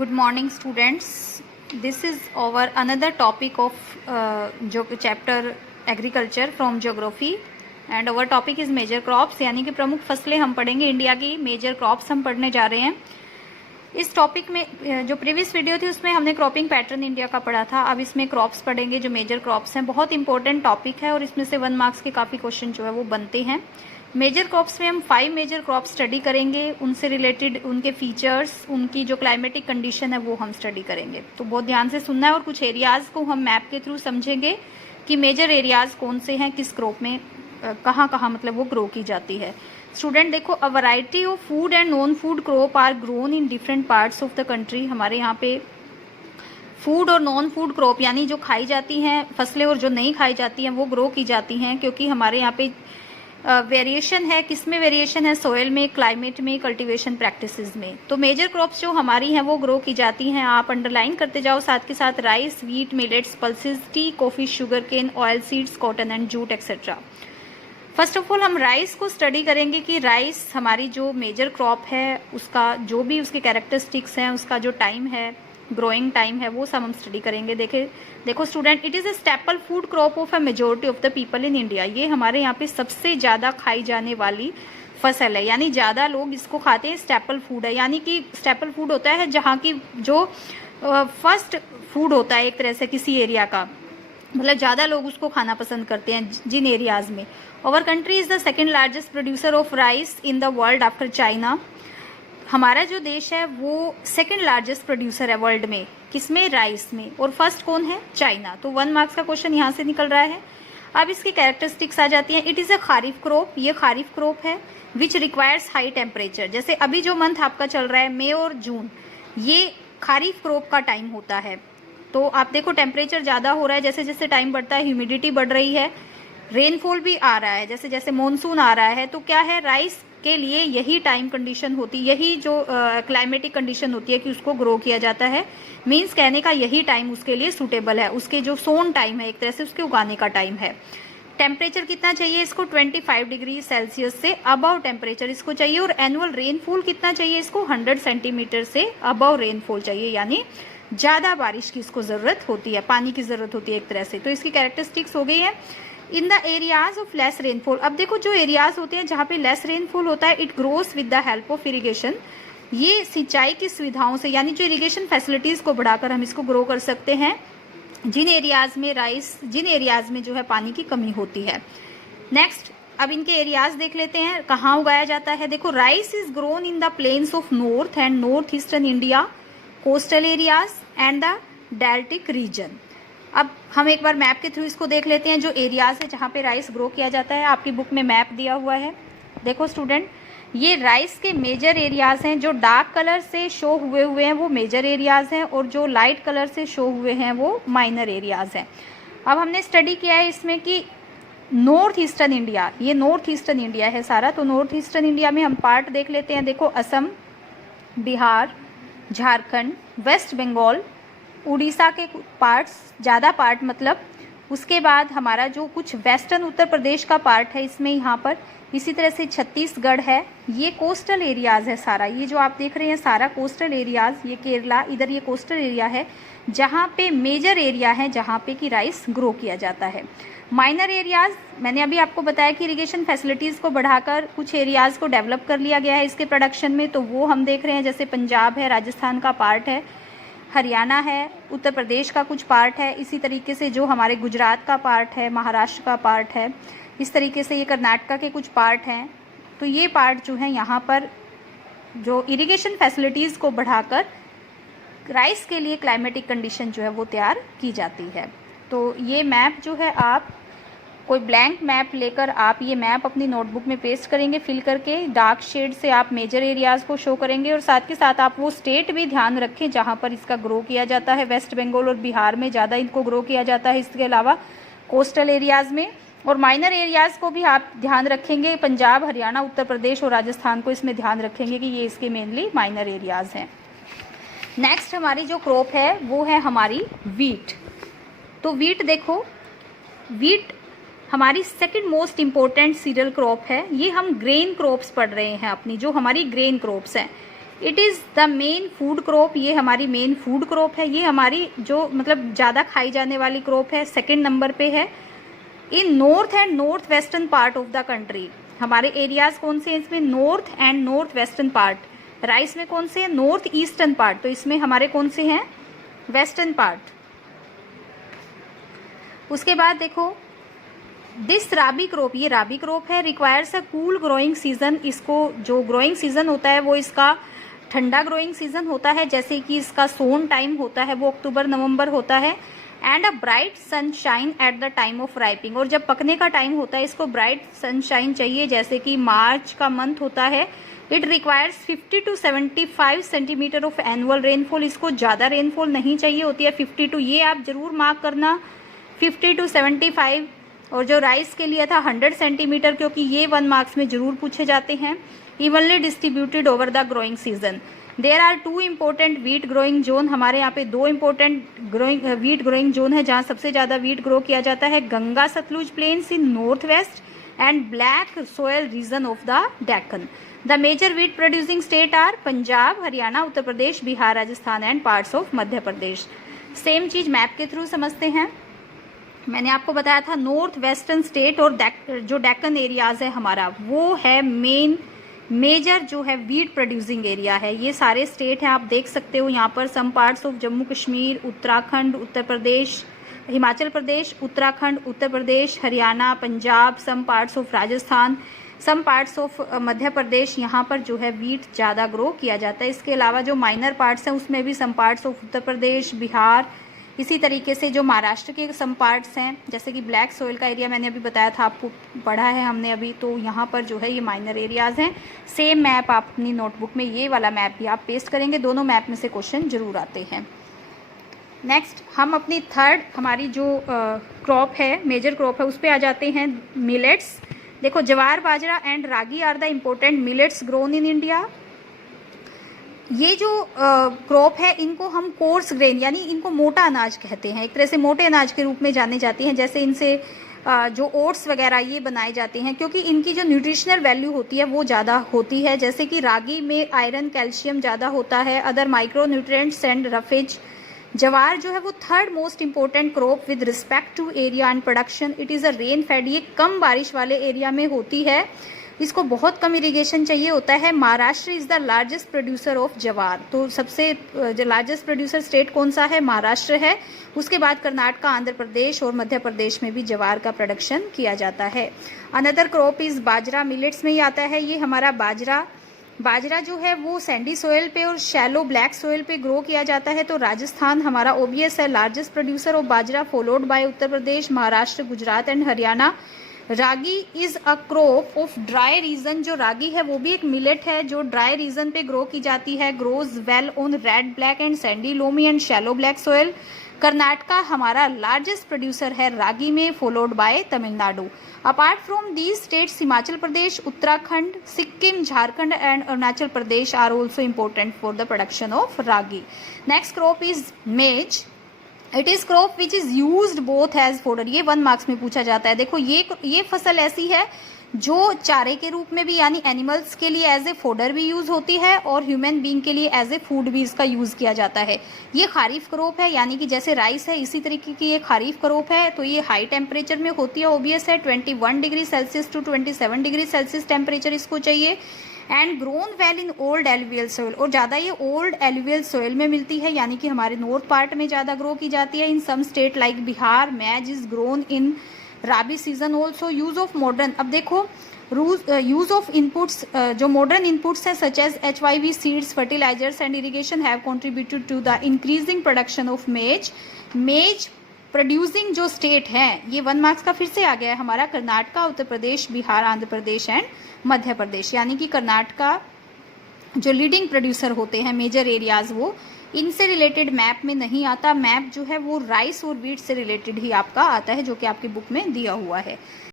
Good morning, students. This is our another topic of chapter agriculture from geography, and our topic is major crops, यानी कि प्रमुख फसलें हम पढ़ेंगे। India की मेजर क्रॉप्स हम पढ़ने जा रहे हैं। इस टॉपिक में जो प्रीवियस वीडियो थी उसमें हमने क्रॉपिंग पैटर्न इंडिया का पढ़ा था। अब इसमें क्रॉप्स पढ़ेंगे जो मेजर क्रॉप्स हैं। बहुत इंपॉर्टेंट टॉपिक है और इसमें से 1 मार्क्स के काफ़ी क्वेश्चन जो है वो बनते हैं। मेजर क्रॉप्स में हम 5 मेजर क्रॉप्स स्टडी करेंगे, उनसे रिलेटेड उनके फीचर्स, उनकी जो क्लाइमेटिक कंडीशन है वो हम स्टडी करेंगे। तो बहुत ध्यान से सुनना है और कुछ एरियाज को हम मैप के थ्रू समझेंगे कि मेजर एरियाज कौन से हैं, किस क्रॉप में कहाँ कहाँ मतलब वो ग्रो की जाती है। स्टूडेंट देखो, a variety of food and non food crop are grown in different parts of the country. हमारे यहाँ पे फूड और नॉन फूड क्रॉप यानी जो खाई जाती हैं फसलें और जो नहीं खाई जाती हैं वो ग्रो की जाती हैं, क्योंकि हमारे यहाँ पे वेरिएशन है। किस में वेरिएशन है? सोयल में, क्लाइमेट में, कल्टीवेशन प्रैक्टिसेस में। तो मेजर क्रॉप्स जो हमारी हैं वो ग्रो की जाती हैं। आप अंडरलाइन करते जाओ साथ के साथ। Rice, wheat, millets, pulses, tea, coffee, sugar cane, oil seeds, cotton and jute etcetera. First of all हम राइस को स्टडी करेंगे कि राइस हमारी जो मेजर क्रॉप है उसका जो भी उसके कैरेक्टरिस्टिक्स हैं, उसका जो टाइम है, ग्रोइंग टाइम है, वो सब हम स्टडी करेंगे। देखो student, it is a staple food crop of a majority of the people in India. ये हमारे यहाँ पे सबसे ज़्यादा खाई जाने वाली फसल है, यानी ज़्यादा लोग इसको खाते हैं। स्टेपल फूड है, यानी कि स्टेपल फूड होता है जहाँ की जो फर्स्ट फूड होता है एक तरह से किसी एरिया का, मतलब ज़्यादा लोग उसको खाना पसंद करते हैं जिन एरियाज़ में। Our country is the second largest producer of rice in the world after China. हमारा जो देश है वो सेकेंड लार्जेस्ट प्रोड्यूसर है वर्ल्ड में, किसमें? राइस में। और फर्स्ट कौन है? चाइना। तो 1 मार्क्स का क्वेश्चन यहाँ से निकल रहा है। अब इसकी कैरेक्टरिस्टिक्स आ जाती हैं। It is a kharif crop, ये खारिफ क्रॉप है। Which requires high temperature. जैसे अभी जो मंथ आपका चल रहा है मई और जून, ये खारिफ क्रॉप का टाइम होता है। तो आप देखो टेम्परेचर ज़्यादा हो रहा है, जैसे जैसे टाइम बढ़ता है ह्यूमिडिटी बढ़ रही है, रेनफॉल भी आ रहा है, जैसे जैसे मॉनसून आ रहा है। तो क्या है, राइस के लिए यही टाइम कंडीशन होती, यही जो क्लाइमेटिक कंडीशन होती है कि उसको ग्रो किया जाता है। मींस कहने का यही टाइम उसके लिए सूटेबल है, उसके जो सोन टाइम है एक तरह से उसके उगाने का टाइम है। टेम्परेचर कितना चाहिए इसको? 25 डिग्री सेल्सियस से अबव टेम्परेचर इसको चाहिए। और एनुअल रेनफॉल कितना चाहिए इसको? 100 सेंटीमीटर से अबव रेनफॉल चाहिए, यानी ज़्यादा बारिश की इसको ज़रूरत होती है, पानी की ज़रूरत होती है एक तरह से। तो इसकी कैरेक्टरिस्टिक्स हो गई है। In the areas of less rainfall. अब देखो जो एरियाज होते हैं जहाँ पे लेस रेनफॉल होता है, it grows with the help of irrigation. ये सिंचाई की सुविधाओं से, यानी जो इरिगेशन फैसिलिटीज़ को बढ़ाकर हम इसको ग्रो कर सकते हैं जिन एरियाज में जिन एरियाज में जो है पानी की कमी होती है। नेक्स्ट, अब इनके एरियाज देख लेते हैं कहाँ उगाया जाता है। देखो, rice is grown in the plains of north and north eastern India, coastal areas and the deltaic region. अब हम एक बार मैप के थ्रू इसको देख लेते हैं, जो एरियाज है जहाँ पे राइस ग्रो किया जाता है। आपकी बुक में मैप दिया हुआ है। देखो स्टूडेंट, ये राइस के मेजर एरियाज हैं। जो डार्क कलर से शो हुए हैं वो मेजर एरियाज हैं, और जो लाइट कलर से शो हुए हैं वो माइनर एरियाज हैं। अब हमने स्टडी किया है इसमें कि नॉर्थ ईस्टर्न इंडिया, ये नॉर्थ ईस्टर्न इंडिया है सारा। तो नॉर्थ ईस्टर्न इंडिया में हम पार्ट देख लेते हैं। देखो, असम, बिहार, झारखंड, वेस्ट बंगाल, उड़ीसा के पार्ट्स, ज़्यादा पार्ट मतलब। उसके बाद हमारा जो कुछ वेस्टर्न उत्तर प्रदेश का पार्ट है इसमें यहाँ पर, इसी तरह से छत्तीसगढ़ है। ये कोस्टल एरियाज़ है सारा, ये जो आप देख रहे हैं सारा कोस्टल एरियाज़। ये केरला, इधर ये कोस्टल एरिया है जहाँ पे मेजर एरिया है जहाँ पे कि राइस ग्रो किया जाता है। माइनर एरियाज़, मैंने अभी आपको बताया कि इरिगेशन फैसिलिटीज़ को बढ़ाकर कुछ एरियाज़ को डेवलप कर लिया गया है इसके प्रोडक्शन में। तो वो हम देख रहे हैं, जैसे पंजाब है, राजस्थान का पार्ट है, हरियाणा है, उत्तर प्रदेश का कुछ पार्ट है। इसी तरीके से जो हमारे गुजरात का पार्ट है, महाराष्ट्र का पार्ट है, इस तरीके से ये कर्नाटका के कुछ पार्ट हैं। तो ये पार्ट जो है यहाँ पर जो इरिगेशन फैसिलिटीज़ को बढ़ाकर राइस के लिए क्लाइमेटिक कंडीशन जो है वो तैयार की जाती है। तो ये मैप जो है, आप कोई ब्लैंक मैप लेकर आप ये मैप अपनी नोटबुक में पेस्ट करेंगे फिल करके। डार्क शेड से आप मेजर एरियाज़ को शो करेंगे, और साथ के साथ आप वो स्टेट भी ध्यान रखें जहाँ पर इसका ग्रो किया जाता है। वेस्ट बंगाल और बिहार में ज़्यादा इनको ग्रो किया जाता है, इसके अलावा कोस्टल एरियाज़ में। और माइनर एरियाज़ को भी आप ध्यान रखेंगे, पंजाब, हरियाणा, उत्तर प्रदेश और राजस्थान को इसमें ध्यान रखेंगे कि ये इसके मेनली माइनर एरियाज़ हैं। नेक्स्ट हमारी जो क्रॉप है वो है हमारी वीट। तो वीट देखो, वीट हमारी second most important cereal crop है। ये हम ग्रेन क्रॉप्स पढ़ रहे हैं अपनी, जो हमारी ग्रेन क्रॉप्स हैं। It is the main food crop, ये हमारी मेन फूड क्रॉप है, ये हमारी जो मतलब ज़्यादा खाई जाने वाली क्रॉप है, सेकेंड नंबर पे है। In north and north western part of the country, हमारे एरियाज कौन से हैं इसमें, north and north western part. Rice में कौन से हैं, नॉर्थ ईस्टर्न पार्ट, तो इसमें हमारे कौन से हैं, वेस्टर्न पार्ट। उसके बाद देखो दिस राबी क्रॉप, ये राबी क्रॉप है, requires a cool growing season, इसको जो ग्रोइंग सीजन होता है वो इसका ठंडा ग्रोइंग सीजन होता है, जैसे कि इसका सोन टाइम होता है वो अक्टूबर नवंबर होता है। And a bright sunshine at the time of ripening, और जब पकने का टाइम होता है इसको ब्राइट सनशाइन चाहिए, जैसे कि मार्च का मंथ होता है। It requires 50 to 75 centimetre of annual rainfall, इसको ज़्यादा रेनफॉल नहीं चाहिए होती है, 52, ये आप जरूर मार्क करना, 50 to 75। और जो राइस के लिए था 100 सेंटीमीटर, क्योंकि ये 1 मार्क्स में जरूर पूछे जाते हैं। Evenly distributed over the growing season. There are 2 important wheat growing zone, हमारे यहाँ पे 2 इम्पोर्टेंट वीट ग्रोइंग जोन है जहाँ सबसे ज़्यादा वीट ग्रो किया जाता है, Ganga Sutlej plains in north west and black soil region of the Deccan. The major wheat producing state are Punjab, Haryana, Uttar Pradesh, Bihar, Rajasthan and parts of Madhya Pradesh. Same चीज मैप के थ्रू समझते हैं। मैंने आपको बताया था नॉर्थ वेस्टर्न स्टेट और जो डेक्कन एरियाज है हमारा, वो है मेजर जो है वीट प्रोड्यूसिंग एरिया है। ये सारे स्टेट हैं, आप देख सकते हो यहाँ पर, some parts of Jammu Kashmir, Uttarakhand, Uttar Pradesh, Himachal Pradesh, Uttarakhand, Uttar Pradesh, Haryana, Punjab, some parts of Rajasthan, some parts of Madhya Pradesh, यहाँ पर जो है वीट ज़्यादा ग्रो किया जाता है। इसके अलावा जो माइनर पार्ट्स हैं उसमें भी सम पार्ट्स ऑफ उत्तर प्रदेश, बिहार, इसी तरीके से जो महाराष्ट्र के सम पार्ट्स हैं, जैसे कि ब्लैक सोइल का एरिया मैंने अभी बताया था, आपको पढ़ा है हमने अभी, तो यहाँ पर जो है ये माइनर एरियाज हैं। सेम मैप आप अपनी नोटबुक में, ये वाला मैप भी आप पेस्ट करेंगे, दोनों मैप में से क्वेश्चन जरूर आते हैं। नेक्स्ट हम अपनी थर्ड हमारी जो क्रॉप है, मेजर क्रॉप है, उस पर आ जाते हैं, मिलेट्स। देखो jowar, bajra and ragi are the important millets grown in India. ये जो क्रॉप है इनको हम कोर्स ग्रेन यानी इनको मोटा अनाज कहते हैं, एक तरह से मोटे अनाज के रूप में जाने जाती हैं। जैसे इनसे जो ओट्स वगैरह ये बनाए जाते हैं, क्योंकि इनकी जो न्यूट्रिशनल वैल्यू होती है वो ज़्यादा होती है। जैसे कि रागी में आयरन, कैल्शियम ज़्यादा होता है, other micro nutrients and roughage. Jowar जो है वो third most important crop with respect to area and production. It is a rain fed, ये कम बारिश वाले एरिया में होती है, इसको बहुत कम इरिगेशन चाहिए होता है। Maharashtra is the largest producer of जवार, तो सबसे जो लार्जेस्ट प्रोड्यूसर स्टेट कौन सा है, महाराष्ट्र है। उसके बाद कर्नाटक, आंध्र प्रदेश और मध्य प्रदेश में भी जवार का प्रोडक्शन किया जाता है। Another crop is bajra, millets में ही आता है ये हमारा बाजरा। बाजरा जो है वो सैंडी सोयल पे और शैलो ब्लैक सोयल पे ग्रो किया जाता है। तो राजस्थान हमारा ओबियस है largest producer of bajra, followed by Uttar Pradesh, Maharashtra, Gujarat and Haryana. Ragi is a crop of dry region, जो रागी है वो भी एक मिलेट है जो ड्राई रीजन पे ग्रो की जाती है। Grows well on red, black and sandy loamy and shallow black soil. Karnataka हमारा लार्जेस्ट प्रोड्यूसर है रागी में, followed by Tamil Nadu. Apart from these states, Himachal Pradesh, Uttarakhand, Sikkim, Jharkhand and Arunachal Pradesh are also important for the production of ragi. Next crop is maize. It is crop which is used both as fodder, ये 1 marks में पूछा जाता है। देखो ये फसल ऐसी है जो चारे के रूप में भी यानी एनिमल्स के लिए एज ए फोडर भी यूज होती है और ह्यूमन बीइंग के लिए एज ए फूड भी इसका यूज किया जाता है। ये खारीफ क्रॉप है, यानी कि जैसे राइस है इसी तरीके की ये खारीफ क्रॉप है। तो ये हाई टेम्परेचर में होती है, ओबियस है, 21 degree Celsius to 27 degree Celsius temperature इसको चाहिए। And grown well in old alluvial soil, और ज़्यादा ये ओल्ड एलुवियल सोइल में मिलती है, यानी कि हमारे नॉर्थ पार्ट में ज़्यादा ग्रो की जाती है। In some state like Bihar, maize is grown in rabi season also. Use of modern, अब देखो यूज ऑफ इनपुट्स, जो मॉडर्न इनपुट्स हैं such as HYV seeds, fertilisers and irrigation have contributed to the increasing production of maize. Maize producing जो state हैं, ये 1 marks का फिर से आ गया है हमारा, कर्नाटका, उत्तर प्रदेश, बिहार, आंध्र प्रदेश एंड मध्य प्रदेश। यानी कि कर्नाटका जो लीडिंग प्रोड्यूसर होते हैं मेजर एरियाज, वो इनसे रिलेटेड मैप में नहीं आता। मैप जो है वो राइस और वीट से रिलेटेड ही आपका आता है, जो कि आपकी बुक में दिया हुआ है।